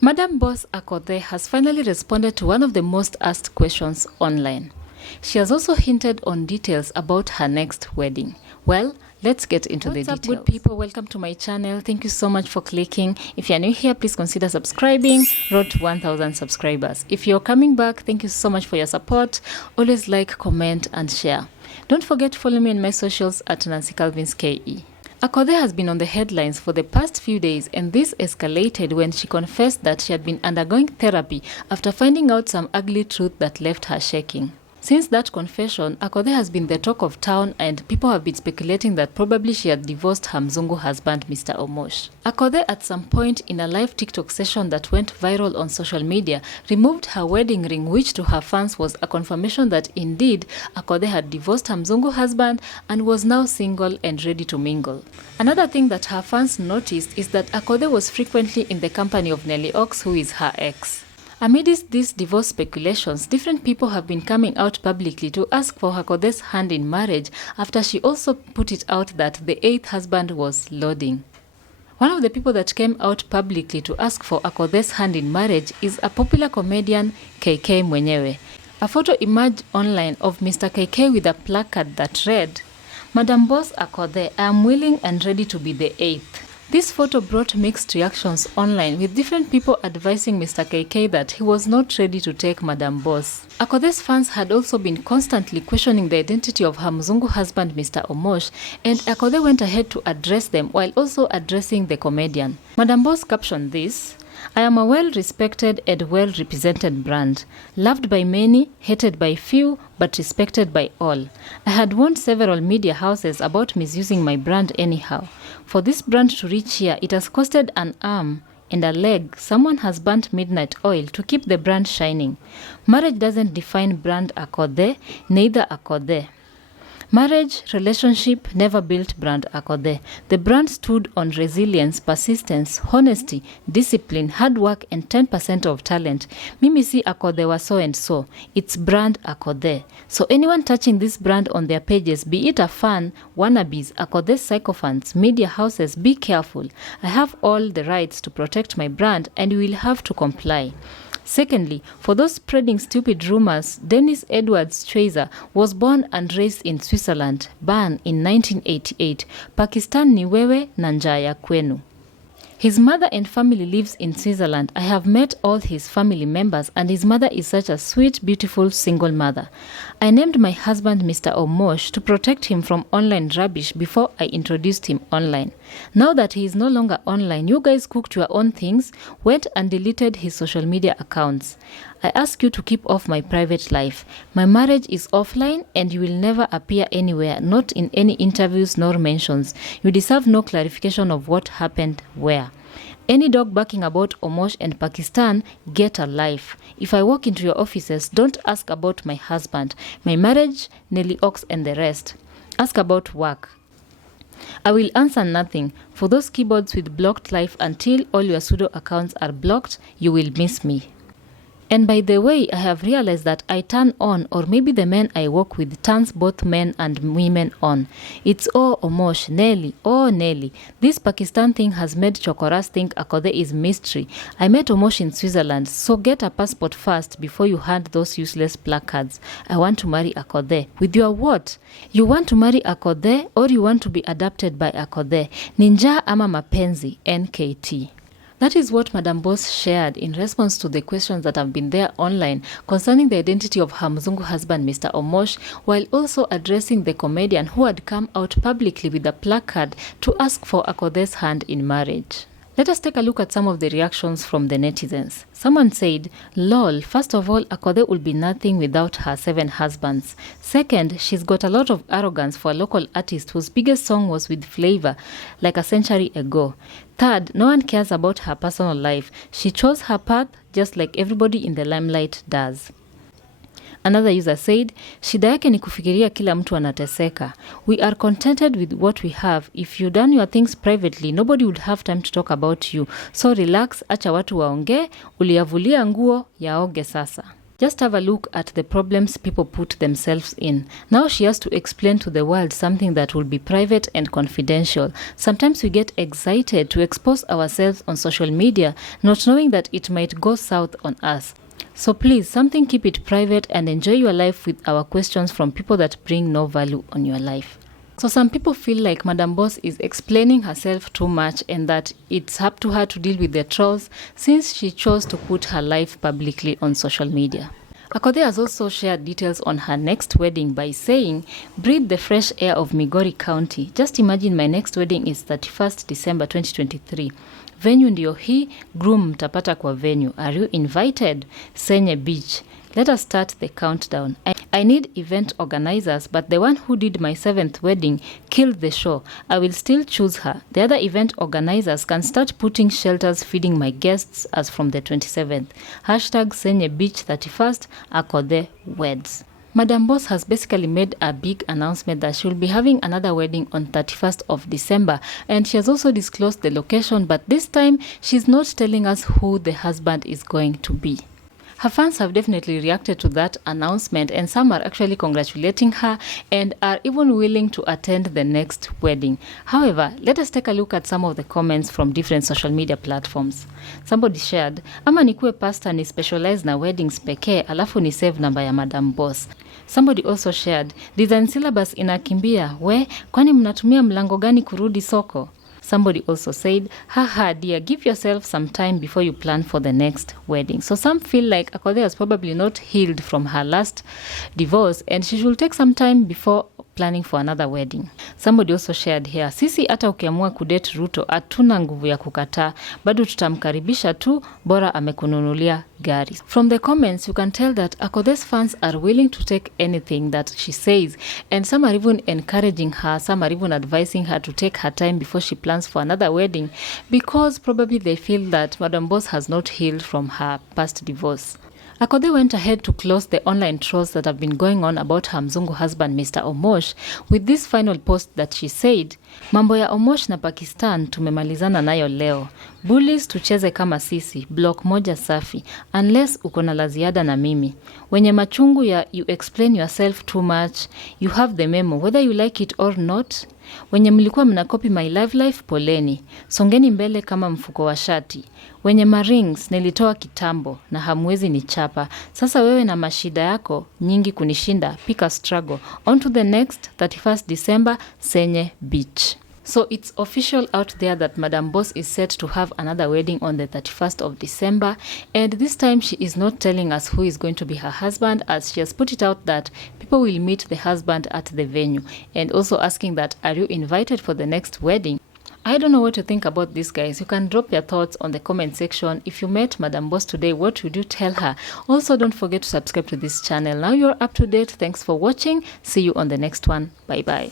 Madam Boss Akothee has finally responded to one of the most asked questions online. She has also hinted on details about her next wedding. Well, let's get into the details. What's up, good people? Welcome to my channel. Thank you so much for clicking. If you're new here, please consider subscribing. Road to 1,000 subscribers. If you're coming back, thank you so much for your support. Always like, comment, and share. Don't forget to follow me on my socials at Nancy Calvins KE. Akothee has been on the headlines for the past few days, and this escalated when she confessed that she had been undergoing therapy after finding out some ugly truth that left her shaking. Since that confession, Akothee has been the talk of town, and people have been speculating that probably she had divorced her Mzungu husband, Mr. Omosh. Akothee, at some point in a live TikTok session that went viral on social media, removed her wedding ring, which to her fans was a confirmation that indeed Akothee had divorced her Mzungu husband and was now single and ready to mingle. Another thing that her fans noticed is that Akothee was frequently in the company of Nelly Ox, who is her ex. Amidst these divorce speculations, different people have been coming out publicly to ask for Akothee's hand in marriage after she also put it out that the eighth husband was loading. One of the people that came out publicly to ask for Akothee's hand in marriage is a popular comedian, KK Mwenyewe. A photo emerged online of Mr. KK with a placard that read, "Madam Boss Akothee, I am willing and ready to be the eighth." This photo brought mixed reactions online, with different people advising Mr. KK that he was not ready to take Madam Boss. Akothee's fans had also been constantly questioning the identity of her Mzungu husband, Mr. Omosh, and Akothee went ahead to address them while also addressing the comedian. Madam Boss captioned this, "I am a well-respected and well-represented brand, loved by many, hated by few, but respected by all. I had warned several media houses about misusing my brand anyhow. For this brand to reach here, it has costed an arm and a leg. Someone has burnt midnight oil to keep the brand shining. Marriage doesn't define brand Akothee, neither Akothee. Marriage, relationship never built brand Akothee. The brand stood on resilience, persistence, honesty, discipline, hard work, and 10% of talent. Mimi si Akothee was so and so. It's brand Akothee. So anyone touching this brand on their pages, be it a fan, wannabes, Akothee sycophants, media houses, be careful. I have all the rights to protect my brand, and you will have to comply. Secondly, for those spreading stupid rumors, Dennis Edwards Schweizer was born and raised in Switzerland, Bern in 1988. Pakistan ni wewe na njaa ya kwenu. His mother and family lives in Switzerland. I have met all his family members, and his mother is such a sweet, beautiful single mother. I named my husband Mr. Omosh to protect him from online rubbish before I introduced him online. Now that he is no longer online, you guys cooked your own things, went and deleted his social media accounts. I ask you to keep off my private life. My marriage is offline and you will never appear anywhere, not in any interviews nor mentions. You deserve no clarification of what happened where. Any dog barking about Omosh and Pakistan, get a life. If I walk into your offices, don't ask about my husband, my marriage, Nelly Ox and the rest. Ask about work. I will answer nothing. For those keyboards with blocked life, until all your pseudo accounts are blocked, you will miss me. And by the way, I have realized that I turn on, or maybe the men I work with turns both men and women on. It's oh Omosh, Nelly, oh Nelly. This Pakistan thing has made Chokoras think Akothee is mystery. I met Omosh in Switzerland, so get a passport first before you hand those useless placards. I want to marry Akothee. With your what? You want to marry Akothee, or you want to be adopted by Akothee? Ninja ama mapenzi, NKT. That is what Madam Boss shared in response to the questions that have been there online concerning the identity of her Mzungu husband, Mr. Omosh, while also addressing the comedian who had come out publicly with a placard to ask for Akothee's hand in marriage. Let us take a look at some of the reactions from the netizens. Someone said, "Lol, first of all, Akothee will be nothing without her 7 husbands. Second, she's got a lot of arrogance for a local artist whose biggest song was with flavor like a century ago. Third, no one cares about her personal life. She chose her path just like everybody in the limelight does." Another user said, "Shida yake ni kufikiria kila mtu anateseka. We are contented with what we have. If you done your things privately, nobody would have time to talk about you. So relax, acha watu waongee, uliyavulia nguo, yaoge sasa." Just have a look at the problems people put themselves in. Now she has to explain to the world something that will be private and confidential. Sometimes we get excited to expose ourselves on social media, not knowing that it might go south on us. So please, something keep it private and enjoy your life with our questions from people that bring no value on your life. So some people feel like Madam Boss is explaining herself too much and that it's up to her to deal with the trolls since she chose to put her life publicly on social media. Akothee has also shared details on her next wedding by saying, "Breathe the fresh air of Migori County. Just imagine my next wedding is 31st December 2023. Venue ndio hii, groom mtapata kwa venue. Are you invited? Senye Beach. Let us start the countdown. I need event organizers, but the one who did my 7th wedding killed the show. I will still choose her. The other event organizers can start putting shelters feeding my guests as from the 27th. Hashtag Senye Beach 31st, Akothee weds." Madam Boss has basically made a big announcement that she will be having another wedding on 31st of December, and she has also disclosed the location, but this time she's not telling us who the husband is going to be. Her fans have definitely reacted to that announcement, and some are actually congratulating her and are even willing to attend the next wedding. However, let us take a look at some of the comments from different social media platforms. Somebody shared, "Ama nikuwe pastor ni specialize na weddings pekee alafu ni save namba ya Madam Boss." Somebody also shared, "Design syllabus inakimbia, kwani mnatumia mlango gani kurudi soko?" Somebody also said, "Haha dear, give yourself some time before you plan for the next wedding." So some feel like Akothee has probably not healed from her last divorce and she should take some time before planning for another wedding. Somebody also shared here, "Sisi hata ukiamua kudate Ruto hatuna nguvu ya kukataa, bado tutamkaribisha tu, bora amekununulia gari." From the comments you can tell that Akothee's fans are willing to take anything that she says, and some are even encouraging her, some are even advising her to take her time before she plans for another wedding, because probably they feel that Madam Boss has not healed from her past divorce. Akothee went ahead to close the online trolls that have been going on about her mzungu husband Mr. Omosh with this final post that she said, "Mambo ya Omosh na Pakistan tumemalizana nayo leo. Bullies tucheze kama sisi, block moja safi, unless uko na la ziada na mimi. Wenye machungu ya you explain yourself too much, you have the memo whether you like it or not. Wenye mlikuwa mnakopi my life poleni. Songeni mbele kama mfuko wa shati. Wenye marings nilitoa kitambo na hamwezi ni chapa. Sasa wewe na mashida yako nyingi kunishinda, pick a struggle. On to the next 31st December, Senye Beach." So it's official out there that Madam Boss is set to have another wedding on the 31st of December. And this time she is not telling us who is going to be her husband, as she has put it out that people will meet the husband at the venue. And also asking that, "Are you invited for the next wedding?" I don't know what to think about this, guys. You can drop your thoughts on the comment section. If you met Madam Boss today, what would you tell her? Also, don't forget to subscribe to this channel. Now you're up to date. Thanks for watching. See you on the next one. Bye-bye.